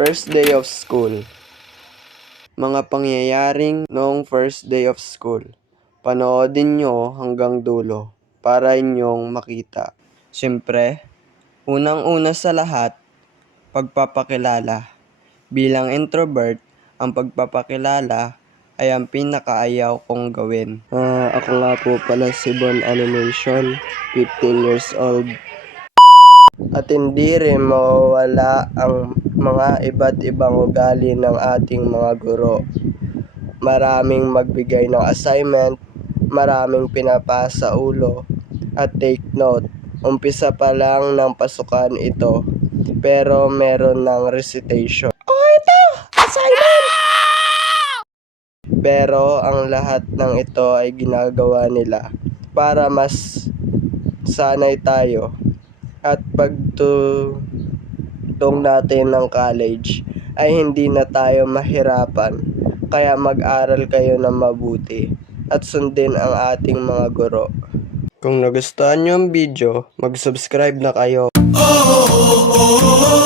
First day of school. Mga pangyayaring noong first day of school. Panoodin nyo hanggang dulo para inyong makita. Siyempre, unang-una sa lahat, pagpapakilala. Bilang introvert, ang pagpapakilala ay ang pinakaayaw kong gawin. Ah, ako nga po pala si Bon Animation, 15 years old. At hindi rin mawawala ang mga iba't ibang ugali ng ating mga guro. Maraming magbigay ng assignment, maraming pinapasa ulo, at take note. Umpisa pa lang ng pasukan ito, pero meron ng recitation. Oh, ito! Assignment! Pero ang lahat ng ito ay ginagawa nila para mas sanay tayo at pagtutong natin ng college ay hindi na tayo mahirapan. Kaya mag-aral kayo na mabuti at sundin ang ating mga guro. Kung nagustuhan nyo ang video, mag-subscribe na kayo. oh, oh, oh,